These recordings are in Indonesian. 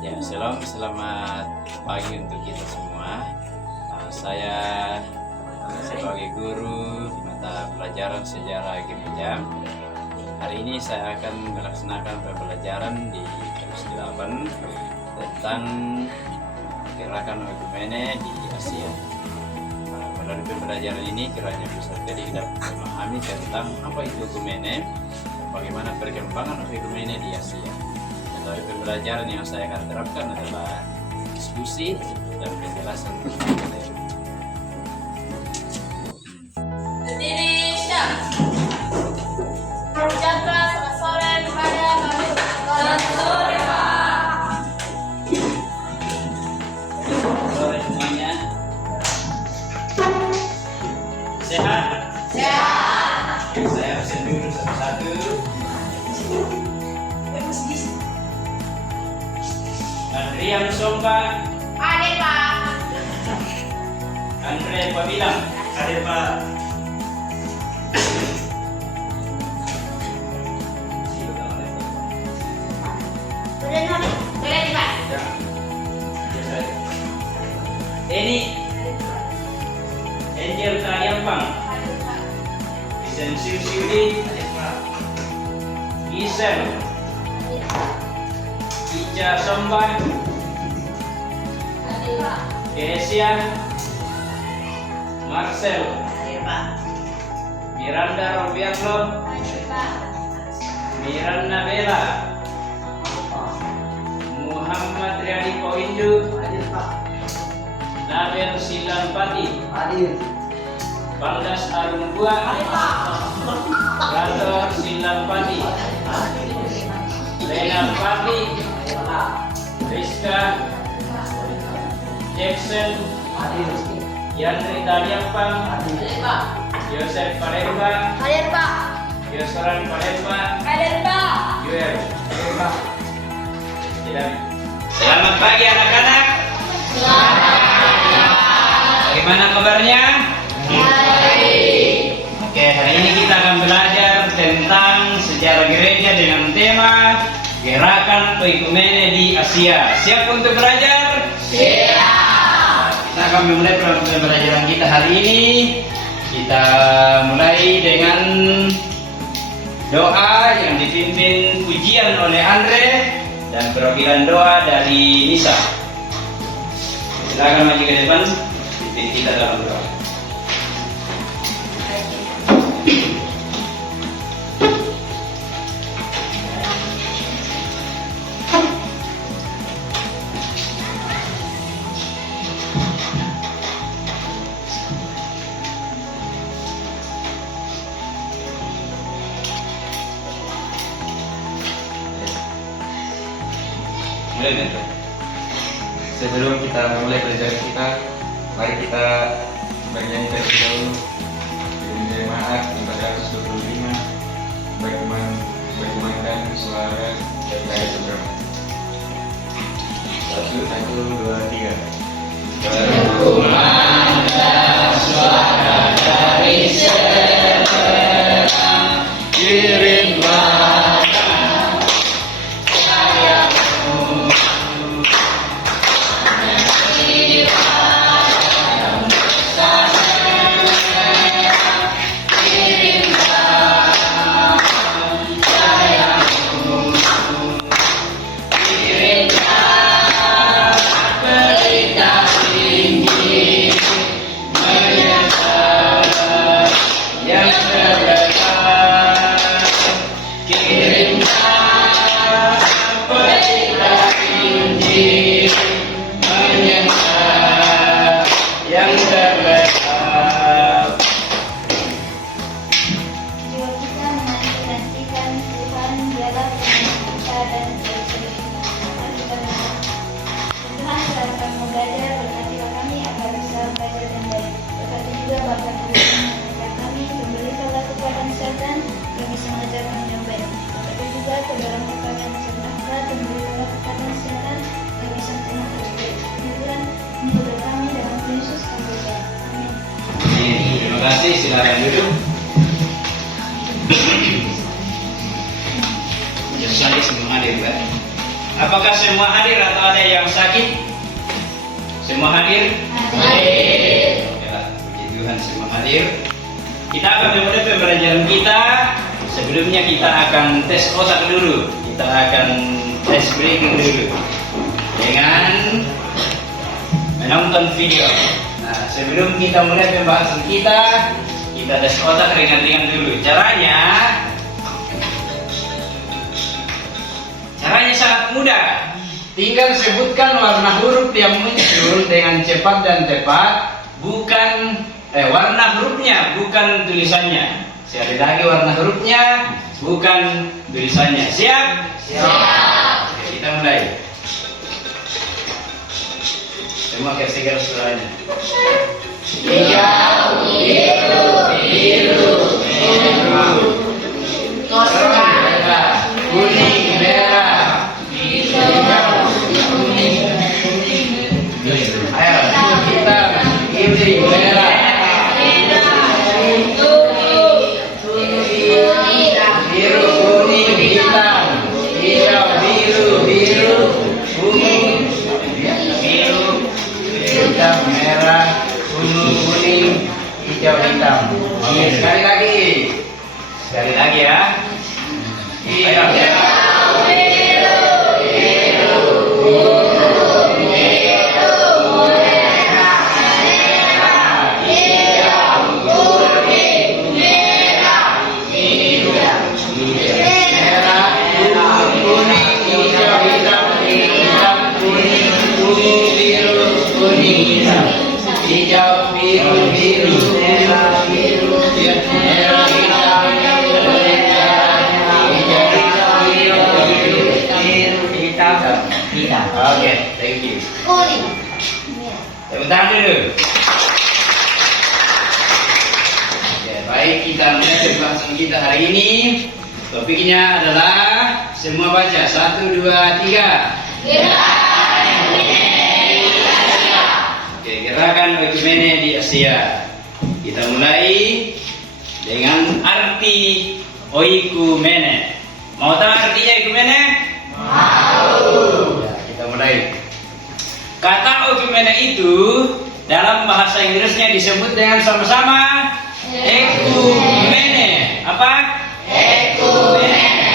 Ya, selamat pagi untuk kita semua. Saya sebagai guru di mata pelajaran sejarah Gemejang. Hari ini saya akan melaksanakan pembelajaran di kelas 8 tentang gerakan Oikumene di Asia. Melalui pembelajaran ini kiranya bisa jadi kita memahami tentang apa itu Oikumene, bagaimana perkembangan Oikumene di Asia. Dari pembelajaran yang saya akan terapkan adalah diskusi dan penjelasan tentang materi. Berdiri, siap. Ucapkan selamat sore kepada kami. Selamat sore, Pak. Selamat sore semuanya. Sehat? Sehat. Saya absen dulu satu-satu. Adrian Somba, Hadir, Pak. Andre Pabilang, Hadir Pak. Sudah habis. Sudah, Pak. Ya. Eni, Angel Tayampang, Hadir, Pak. Isen Siudi, Hadir Pak. Isen, Hadir, Pak. Ica Somba, Hadir, Pak. Kesia, Marcel, Hadir, Pak. Miranda Robiaklo, Hadir, Pak. Miranda Bella, Muhammad Riyadi Poindu, Hadir Pak. Nabel Silampati, Hadir. Baldas Arunggua, Gator Silampati, Lena Pati, Rizka, Jackson, Hadir. Yandri Taliampang, Hadir, Pak. Yosef Palemba, Hadir, Pak. Yosran Palemba, Hadir, Pak. Yuel. Tidak. Selamat pagi anak-anak. Bagaimana kabarnya? Oke, hari ini kita akan belajar tentang sejarah gereja dengan tema Gerakan Oikumene di Asia. Siap untuk belajar? Siap. Kita akan memulai pembelajaran kita hari ini. Kita mulai dengan doa yang dipimpin pujian oleh Andre dan perwakilan doa dari Nisa. Silakan maju ke depan, pimpin kita dalam doa. Mulai Andre. Sebelum kita memulai pelajaran kita, mari kita bernyanyi terlebih dahulu. Dengan jemaat 425 berkumandangkan suara dari ayat seberapa. 1, 2, 3. Berkumandang suara dari seberang, kirimlah Jiwa kita menanti-nantikan Tuhan, dialah penghuni kita dan solusi akan kita berdoa. Tuhan saat kami mau belajar, berkatilah kami agar bisa belajar dengan baik. Berkati juga Bapak Guru yang mengajar kami, memberikanlah kekuatan setan yang bisa mengajar kami dengan baik. Berkati juga kedua orang tua kami yang masih berangkat, dan berikanlah kekuatan setan yang bisa mencerna dengan baik. Demikian menurut kami dalam Yesus kami berdoa. Amin. Terima kasih, silakan duduk. Yang lagi sebelum hadir, Mbak. Apakah semua hadir atau ada yang sakit? Semua hadir? Hadir. Puji Tuhan, semua hadir. Kita akan memulai pembelajaran kita. Sebelumnya kita akan tes otak dulu. Kita akan tes breathing dulu dengan menonton video. Nah, sebelum kita mulai pembahasan kita tes otak ringan-ringan dulu. Caranya sangat mudah. Tinggal sebutkan warna huruf yang muncul dengan cepat dan tepat, bukan warna hurufnya, bukan tulisannya. Sekali lagi, warna hurufnya, bukan tulisannya. Siap? Siap. Oke, kita mulai. Semua garis suaranya. Hijau, biru, biru, merah, kuning, merah, hijau, kuning, ayo kita ini merah, biru, kuning, hitam, hijau, biru, biru, kuning, biru, hitam, merah, kuning, hijau, hitam. Oke, sekali lagi ya. Ayo. Hijau, biru, biru, merah, biru, merah, hitam. Oke, thank you. Tepuk tangan dulu. Oke, baik, kita mulai pembahasan kita hari ini. Topiknya adalah semua baca 1, 2, 3. Gerakan oikumene di Asia. Kita mulai dengan arti oikumene. Mau tahu artinya oikumene? Mau. Ya, kita mulai. Kata oikumene itu dalam bahasa Inggrisnya disebut dengan sama-sama ekumene. Apa? Ekumene.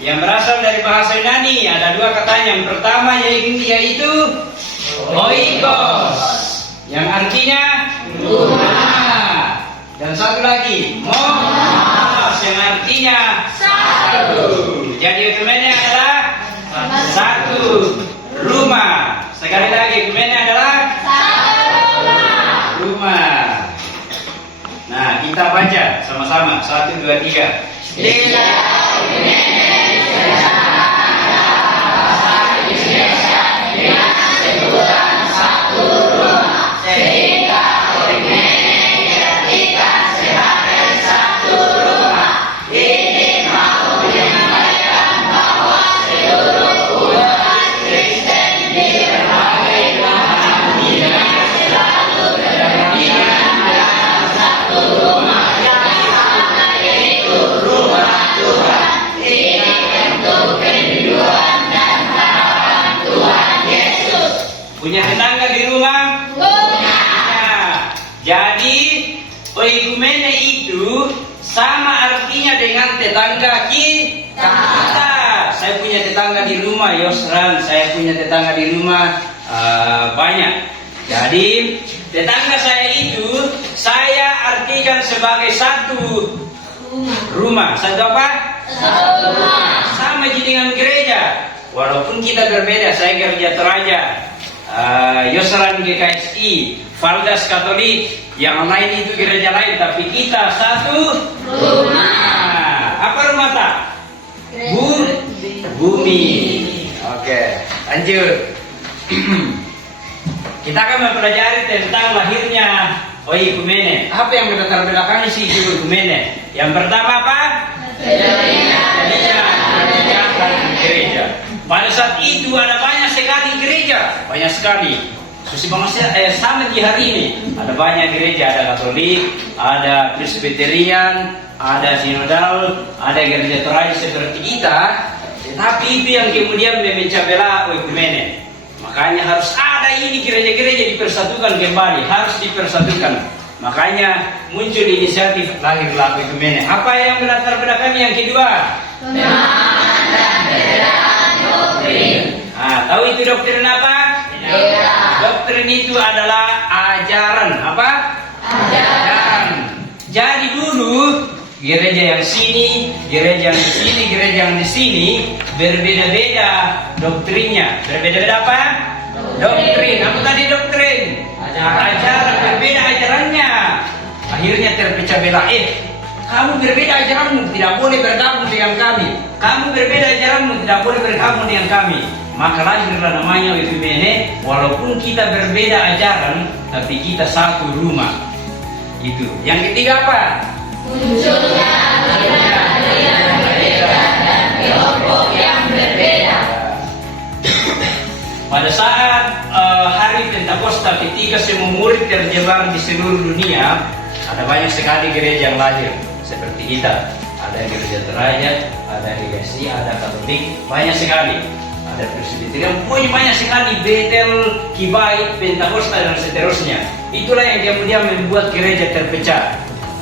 Yang berasal dari bahasa Yunani ada dua katanya. Yang pertama yaitu oikos, yang artinya rumah, dan satu lagi monos, yang artinya satu. Jadi oikumene adalah satu rumah. Sekali lagi, oikumene adalah satu rumah. Nah, kita baca sama-sama 1, 2, 3. Punya tetangga di rumah? Punya. Jadi oikumene itu sama artinya dengan tetangga kita. Saya punya tetangga di rumah, Yosran. Saya punya tetangga di rumah banyak. Jadi tetangga saya itu saya artikan sebagai satu rumah. Satu apa? Satu rumah. Sama dengan gereja. Walaupun kita berbeda, saya gereja Toraja, Yosran GKSI, Valdas Katolik, yang lain itu gereja lain, tapi kita satu rumah. Apa rumah tak? Bumi. Oke, lanjut. Kita akan mempelajari tentang lahirnya oikumene. Apa yang melatar belakangi si oikumene? Yang pertama apa? Gereja. Pada saat itu ada banyak sekali gereja, banyak sekali. Sama di hari ini ada banyak gereja, ada Katolik, ada Presbyterian, ada Sinodal, ada gereja Toraja seperti kita. Tetapi itu yang kemudian memecah belah ekumene. Makanya harus ada ini gereja-gereja dipersatukan kembali, harus dipersatukan. Makanya muncul inisiatif lahirlah ekumene. Apa yang melatar belakang yang kedua? Pemahaman dan perbedaan doktrin. Tahu itu doktrin apa? Tidak. Doktrin itu adalah ajaran. Apa? Ajaran. Jadi dulu gereja yang sini, gereja yang di sini, gereja yang di sini berbeda-beda doktrinnya. Berbeda-beda apa? Doktrin. Apa tadi doktrin? Ajaran. Berbeda ajarannya. Akhirnya terpecah belah. Kamu berbeda ajaranmu, tidak boleh bergabung dengan kami. Kamu berbeda ajaranmu, tidak boleh bergabung dengan kami. Maka lahirlah namanya ekumene. Walaupun kita berbeda ajaran, tapi kita satu rumah. Itu. Yang ketiga apa? Munculnya aliran-aliran yang berbeda dan kelompok yang berbeda. Pada saat hari Pentakosta ketika semua murid tersebar di seluruh dunia, ada banyak sekali gereja yang lahir seperti kita. Ada gereja derajat, ada GKSI, ada Katolik, banyak sekali. Ada Presbyterian, pokoknya banyak sekali, Betel, Kibai, Pentakosta dan seterusnya. Itulah yang kemudian membuat gereja terpecah.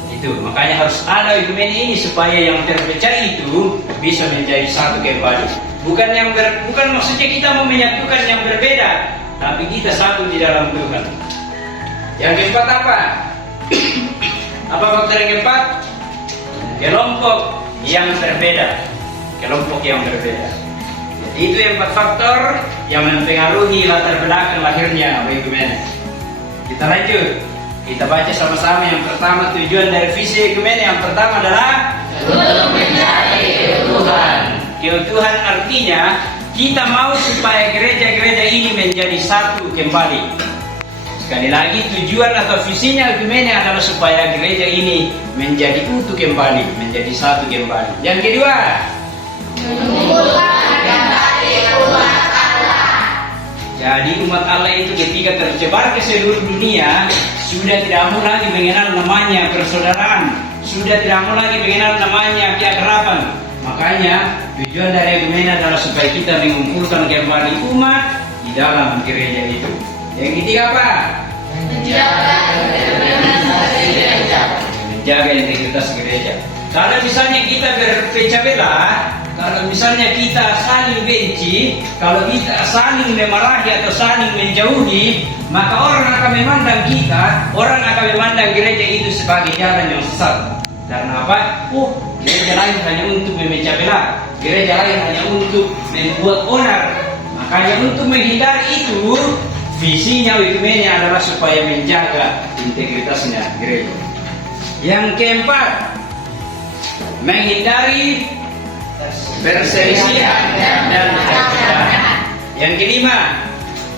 Itu makanya harus ada ekumene ini supaya yang terpecah itu bisa menjadi satu kembali. Bukan maksudnya kita mau menyatukan yang berbeda, tapi kita satu di dalam Tuhan. Yang keempat apa? Apa faktor yang keempat? Kelompok yang berbeda. Kelompok yang berbeda. Jadi itu yang 4 faktor yang mempengaruhi latar belakang lahirnya ekumene. Kita lanjut. Kita baca sama-sama. Yang pertama, tujuan dari visi ekumene yang pertama adalah Untuk mencari keutuhan. Keutuhan artinya kita mau supaya gereja-gereja ini menjadi satu kembali. Sekali lagi, tujuan atau visinya ekumene adalah supaya gereja ini menjadi utuh kembali, menjadi satu kembali. Yang kedua, Mengumpulkan dan tadi umat Allah. jadi umat Allah itu ketika tersebar ke seluruh dunia sudah tidak mau lagi mengenal namanya persaudaraan, sudah tidak mau lagi mengenal namanya keakraban. Makanya tujuan dari ekumene adalah supaya kita mengumpulkan kembali umat di dalam gereja itu. Yang ketiga apa? Menjaga integritas gereja. Menjaga integritas gereja. Kalau misalnya kita berpecah belah, kalau misalnya kita saling benci, kalau kita saling memarahi atau saling menjauhi, maka orang akan memandang kita, orang akan memandang gereja itu sebagai jalan yang sesat. Karena apa? Gereja lain hanya untuk memecah belah, gereja lain hanya untuk membuat onar. Makanya untuk menghindari itu, visinya ekumene adalah supaya menjaga integritasnya gereja. Yang keempat, menghindari perselisihan dan perbedaan. Yang kelima,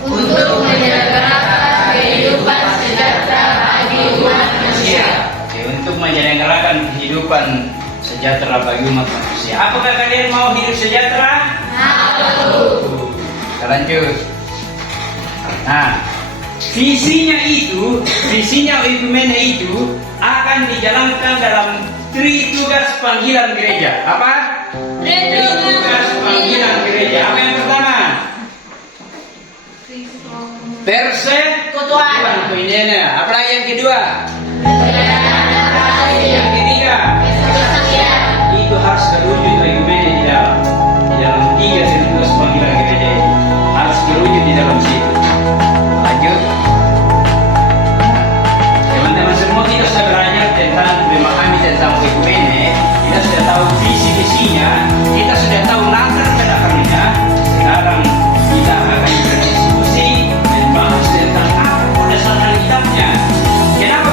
Untuk menyelenggarakan kehidupan sejahtera bagi umat manusia. untuk menyelenggarakan kehidupan sejahtera bagi umat manusia. Apakah kalian mau hidup sejahtera? Kita lanjut. Nah, visinya ekumene itu akan dijalankan dalam 3 tugas panggilan gereja. Apa? 3 tugas panggilan gereja. Apa yang pertama? Persekutuan koinonia. Apa lagi yang kedua? Yang ketiga, itu harus terwujud ekumene di dalam 3 tugas panggilan gereja itu harus terwujud di dalam situ. Lanjut. Teman-teman semua, kita sudah belajar tentang memahami tentang ekumene. Kita sudah tahu visi-visinya, kita sudah tahu latar belakangnya. Sekarang kita akan berdiskusi membahas tentang apa dasar Alkitabnya. Kenapa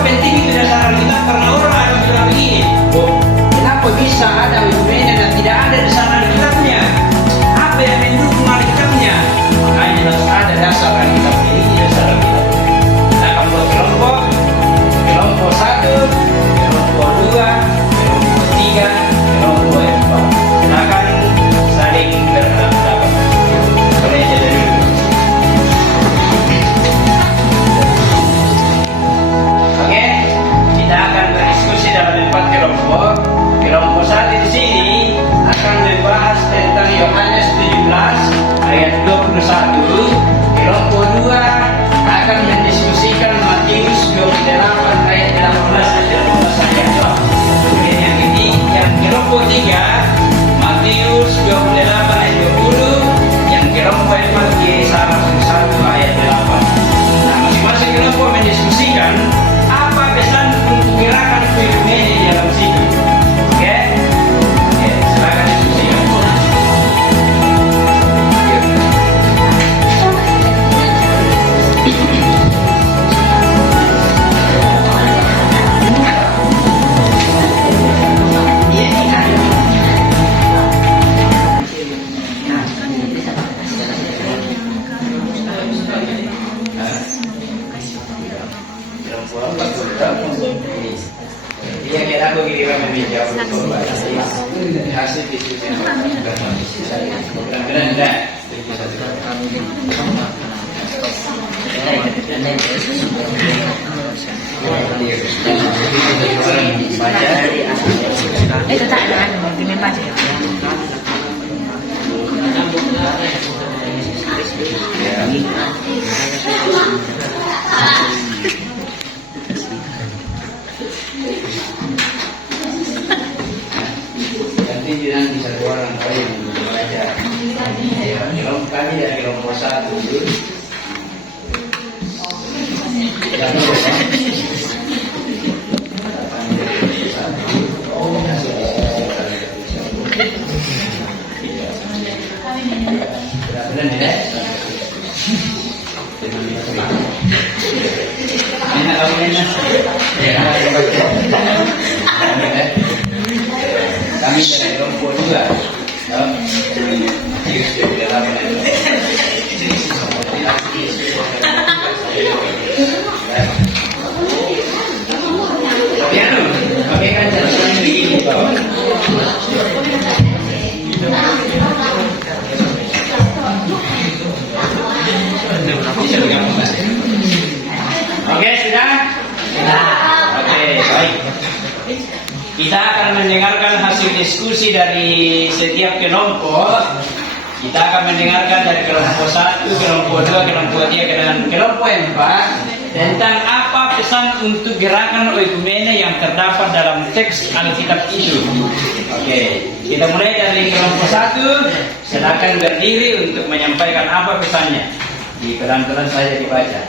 kelompok Evangelis Sarah 1 ayat 8. Nah, masing-masing kelompok mendiskusikan apa pesan untuk gerakan Ekumene di dalam situ. Oke? Oke, silakan diskusikan. Iya, kira aku kira menjawab hasil diskusi. Benar-benar tidak. Itu tak ada dengan baca. Nanti nanti satu orang lain belajar. Kelompok kami dari kelompok 1 dulu. Benar tidak? Enak kamu enak. Kami dari kelompok 2. Piano, pakai kaca begini bawah. Oke, sudah? Oke, baik. Kita akan mendengarkan hasil diskusi dari setiap kelompok. Kita akan mendengarkan dari kelompok 1, kelompok 2, kelompok 3, dan kelompok 4 tentang apa pesan untuk gerakan Oikumene yang terdapat dalam teks Alkitab itu. Oke, kita mulai dari kelompok 1. Silakan berdiri untuk menyampaikan apa pesannya. Di pelan-pelan saja dibaca.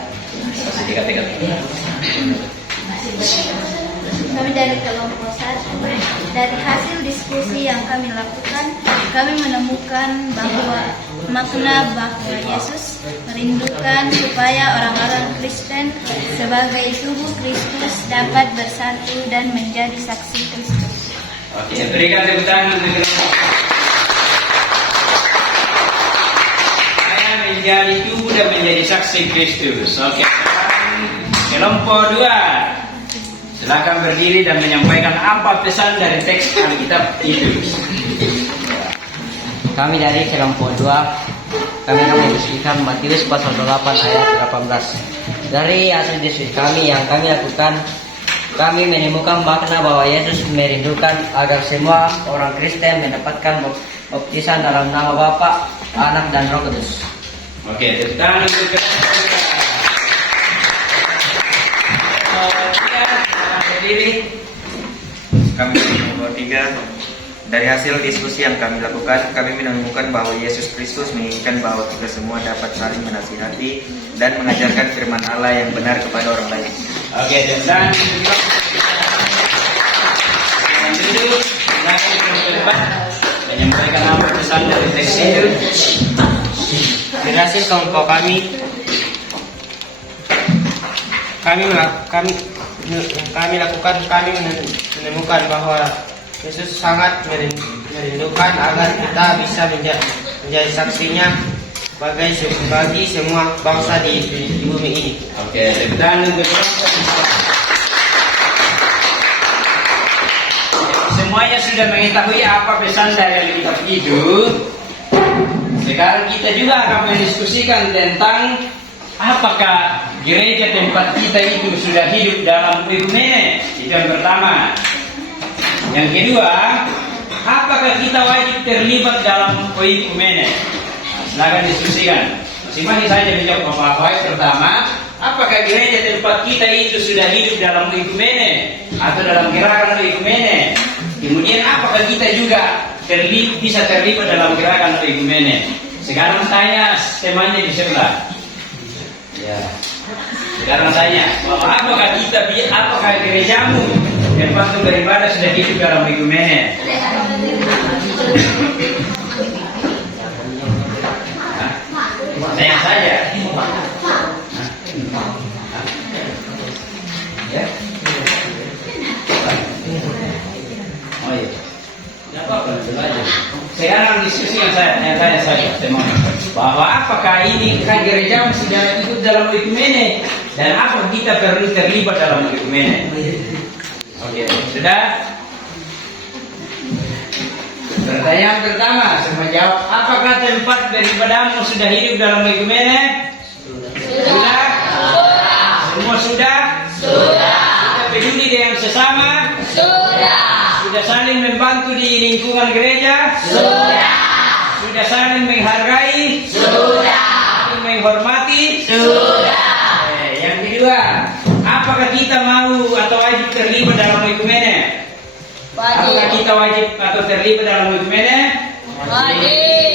Kami dari kelompok 1, dari hasil diskusi yang kami lakukan, kami menemukan bahwa makna bahwa Yesus merindukan supaya orang-orang Kristen sebagai tubuh Kristus dapat bersatu dan menjadi saksi Kristus. Oke, berikan tepuk tangan untuk kelompok. Saya menjadi tubuh dan menjadi saksi Kristus. Oke, kelompok 2. Silakan berdiri dan menyampaikan apa pesan dari teks Alkitab itu. Kami dari kelompok 2, kami akan mendiskusikan Matius pasal 8 ayat 18. Dari hasil diskusi kami yang kami lakukan, kami menemukan makna bahwa Yesus merindukan agar semua orang Kristen mendapatkan baptisan dalam nama Bapa, Anak, dan Roh Kudus. Oke, tepuk tangan untuk kelompok 3. Berdiri. Kami nomor 3. Dari hasil diskusi yang kami lakukan, kami menemukan bahwa Yesus Kristus menginginkan bahwa kita semua dapat saling menasihati dan mengajarkan firman Allah yang benar kepada orang lain. Oke, dan menyampaikan apa pesan dari teks itu. Dari hasil kelompok kami menemukan bahwa Yesus sangat merindukan agar kita bisa menjadi saksinya bagi semua bangsa di bumi ini. Oke, dan semuanya sudah mengetahui apa pesan dari Alkitab itu. Sekarang kita juga akan mendiskusikan tentang apakah gereja tempat kita itu sudah hidup dalam Oikumene. Itu yang pertama. Yang kedua, apakah kita wajib terlibat dalam Oikumene? Silakan diskusikan. Masing-masing saja menjawab apa-apa. Pertama, apakah gereja tempat kita itu sudah hidup dalam Oikumene atau dalam gerakan Oikumene? Kemudian apakah kita juga bisa terlibat dalam gerakan Oikumene? Sekarang tanya temannya di sebelah. Ya. Sekarang tanya, apakah gerejamu tempat beribadah sudah hidup dalam ekumene? Tanya saja. Ya. Oh iya. Sekarang diskusi yang saya tanya saja teman, bahwa apakah ini kan gereja sudah ikut dalam ekumene dan apa kita perlu terlibat dalam ekumene? Oke, sudah. Pertanyaan pertama, semua jawab. Apakah tempat beribadahmu sudah hidup dalam ekumene? Sudah. Semua sudah? Sudah. Kita peduli dengan sesama? Sudah saling membantu di lingkungan gereja? Sudah saling menghargai? Saling menghormati? Yang kedua, apakah kita mau atau wajib terlibat dalam ekumene? Apakah kita wajib atau terlibat dalam ekumene?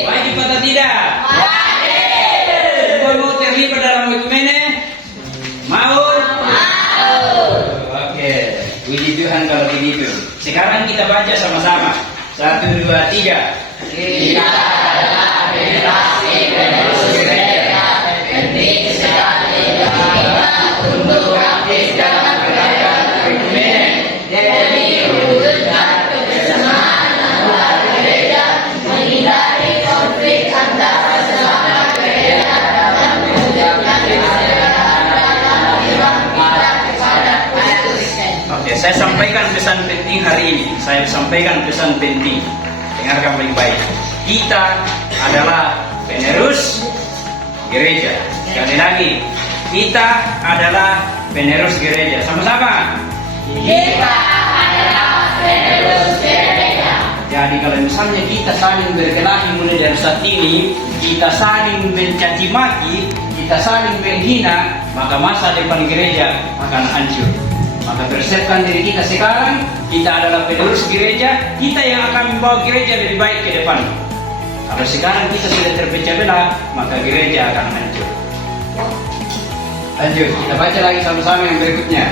Wajib atau tidak? Wajib. Mau terlibat dalam ekumene? Mau? Oke, puji Tuhan kalau begitu. Sekarang kita baca sama-sama. 1, 2, 3. Kita adalah generasi penerus gereja, penting sekali untuk aktif dalam gerakan ekumene demi mewujudkan kebersamaan antar gereja, menghindari konflik antara sesama gereja, dan mewujudkan kesejahteraan dalam iman kita kepada Kristus. Oke, saya sampaikan pesan penting hari ini. Saya sampaikan pesan penting. Dengarkan baik-baik. Kita adalah penerus gereja. Sekali lagi, kita adalah penerus gereja. Sama-sama. Kita adalah penerus gereja. Jadi kalau misalnya kita saling berkelahi mulai dari saat ini, kita saling mencaci maki, kita saling menghina, maka masa depan gereja akan hancur. Maka persiapkan diri kita sekarang. Kita adalah penerus gereja. Kita yang akan membawa gereja lebih baik ke depan. Kalau sekarang kita sudah terpecah belah, maka gereja akan hancur. Lanjut, kita baca lagi sama-sama yang berikutnya.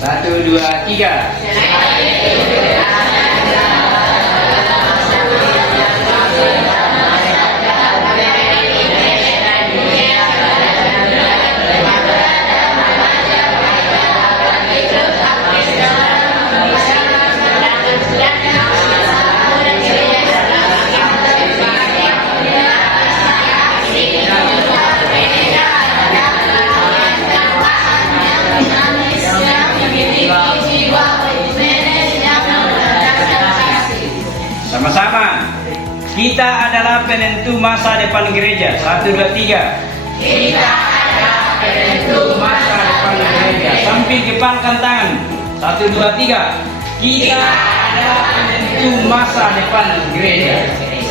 1, 2, 3. Sama-sama. Kita adalah penentu masa depan gereja. 1, 2, 3. Kita adalah penentu masa depan gereja. Samping kepalkan tangan. 1, 2, 3. Kita adalah penentu masa depan gereja.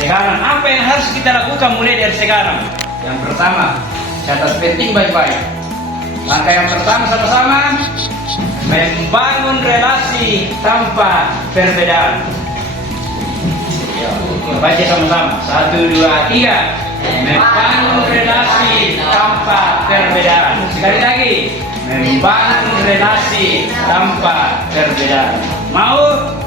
Sekarang apa yang harus kita lakukan mulai dari sekarang? Yang pertama, catat penting baik-baik. Langkah yang pertama sama-sama, membangun relasi tanpa perbedaan. Baca sama-sama. 1, 2, 3. Membangun relasi tanpa perbedaan. Sekali lagi. Membangun relasi tanpa perbedaan. Mau?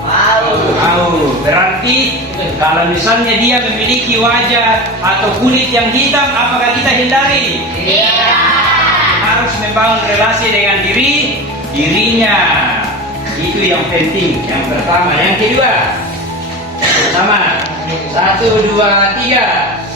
Mau. Berarti kalau misalnya dia memiliki wajah atau kulit yang hitam, apakah kita hindari? Tidak. Harus membangun relasi dengan dirinya. Itu yang penting. Yang pertama. Yang kedua, sama. 1, 2, 3.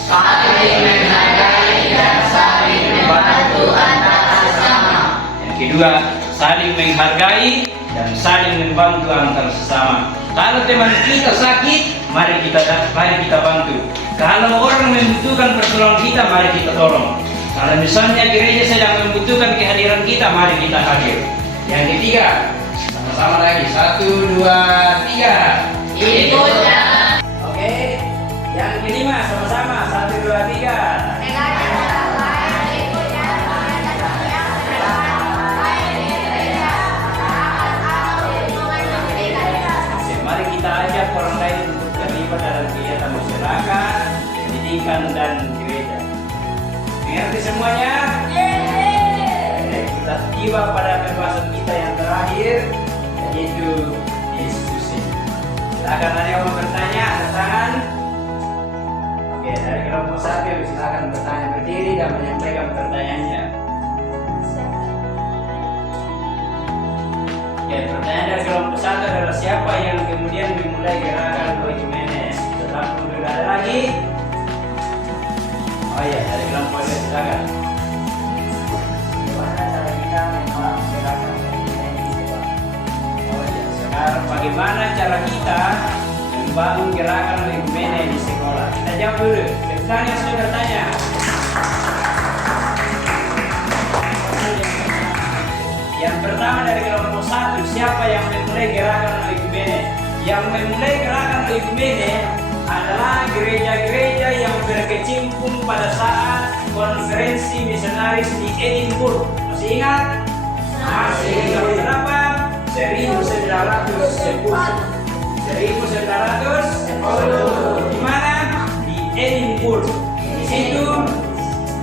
Saling menghargai dan saling membantu antar sesama. Yang kedua, saling menghargai dan saling membantu antar sesama. Kalau teman kita sakit, mari kita bantu. Kalau orang membutuhkan pertolongan kita, mari kita tolong. Kalau misalnya gereja sedang membutuhkan kehadiran kita, mari kita hadir. Yang ketiga, sama-sama lagi. 1, 2, 3. Ikutlah. Oke. Yang kelima, sama-sama. 1, 2, 3. Mari kita ajak orang lain untuk terlibat dalam kegiatan masyarakat, pendidikan pendidikan dan gereja. Mengerti semuanya? Kita tiba pada pembahasan kita yang terakhir, yaitu diskusi. Silakan ada yang mau bertanya, angkat tangan. Oke, dari kelompok 1 silakan bertanya berdiri dan menyampaikan pertanyaannya. Oke, pertanyaan dari kelompok 1 adalah siapa yang kemudian memulai gerakan Oikumenes? Tetap belum ada lagi. Oh iya, dari kelompok 2 silakan. Gimana cara kita membangun gerakan Oikumenes? Oh iya, sekarang bagaimana cara kita membangun gerakan Oikumenes di sekolah? Kita jawab dulu. Depan yang sudah bertanya. Yang pertama dari kelompok 1, siapa yang memulai gerakan Oikumenes? Yang memulai gerakan Oikumenes adalah gereja-gereja yang berkecimpung pada saat konferensi misionaris di Edinburgh. Masih ingat? Masih ingat berapa? 1910. 1910. Di mana? Di Edinburgh. Di situ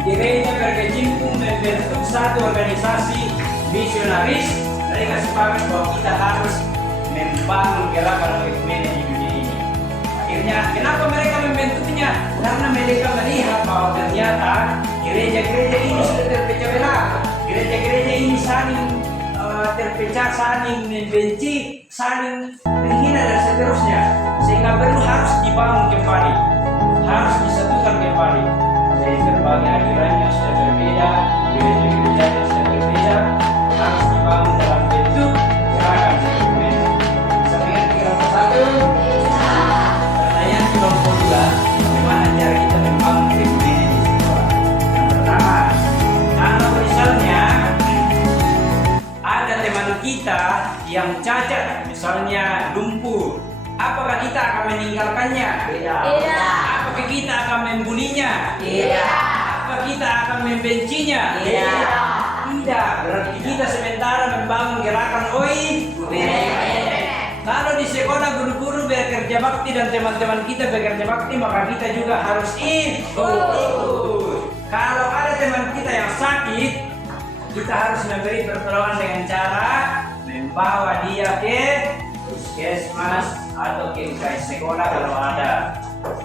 gereja berkecimpung membentuk satu organisasi misionaris. Mereka sepakat bahwa kita harus membangun gerakan Oikumenes di dunia ini. Akhirnya, kenapa mereka membentuknya? Karena mereka melihat bahwa ternyata gereja-gereja ini sudah terpecah belah. Gereja-gereja ini saling terpecah, saling membenci, saling menghina dan seterusnya. Sehingga perlu harus dibangun kembali, harus disatukan kembali. Dari berbagai alirannya sudah berbeda, gereja-gerejanya sudah berbeda, harus dibangun dalam bentuk gerakan Oikumenes. Bisa mengerti kelompok 1? Pertanyaan kelompok 2, bagaimana cara kita membangun Oikumenes di sekolah? Yang pertama, kalau misalnya ada teman kita yang cacat, misalnya lumpuh, apakah kita akan meninggalkannya? Tidak. Apakah kita akan membulinya? Tidak. Apakah kita akan membencinya? Tidak. Tidak. Berarti kita sementara membangun gerakan Oikumenes. Kalau di sekolah guru-guru bekerja bakti dan teman-teman kita bekerja bakti, maka kita juga harus ikut. Kalau ada teman kita yang sakit, kita harus memberi pertolongan dengan cara membawa dia ke puskesmas atau ke UKS sekolah kalau ada.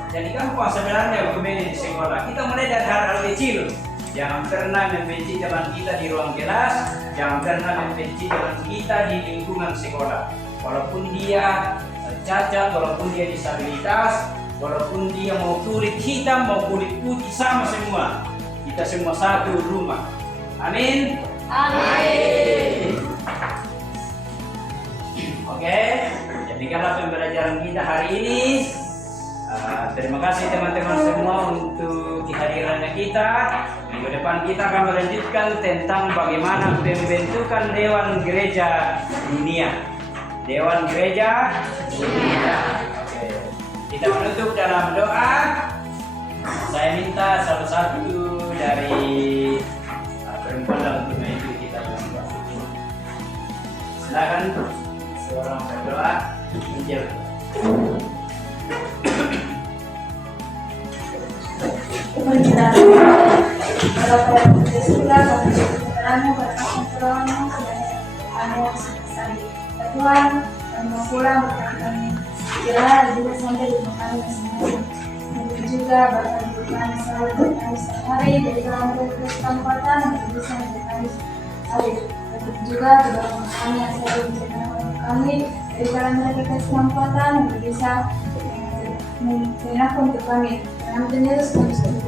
Jadi kan sebenarnya Oikumenes di sekolah kita mulai dari hal-hal kecil. Jangan pernah membenci teman kita di ruang kelas, jangan pernah membenci teman kita di lingkungan sekolah. Walaupun dia cacat, walaupun dia disabilitas, walaupun dia mau kulit hitam, mau kulit putih, sama semua. Kita semua satu rumah. Amin. Amin. Oke, demikianlah pembelajaran kita hari ini. Terima kasih teman-teman semua untuk kehadirannya kita. Minggu depan kita akan melanjutkan tentang bagaimana pembentukan Dewan Gereja Dunia. Dewan Gereja Dunia. Oke. Kita menutup dalam doa. Saya minta salah satu dari perempuan untuk memimpin kita dalam doa. Silakan seorang berdoa. Injil. Tuhan kita berdoa bersyukur kami berkasih tolongmu sebanyak Anda sebesar Tuhan dan mau pulang berkat kami segera juga sampai di rumah kami masing-masing. Dan juga berkat Tuhan selalu berkami setiap hari dari dalam kesempatan dan bisa berkami hari. Dan juga di dalam kami yang selalu menjadikan kami dari dalam kesempatan untuk bisa mengaku untuk kami. Dalam Yesus Kristus,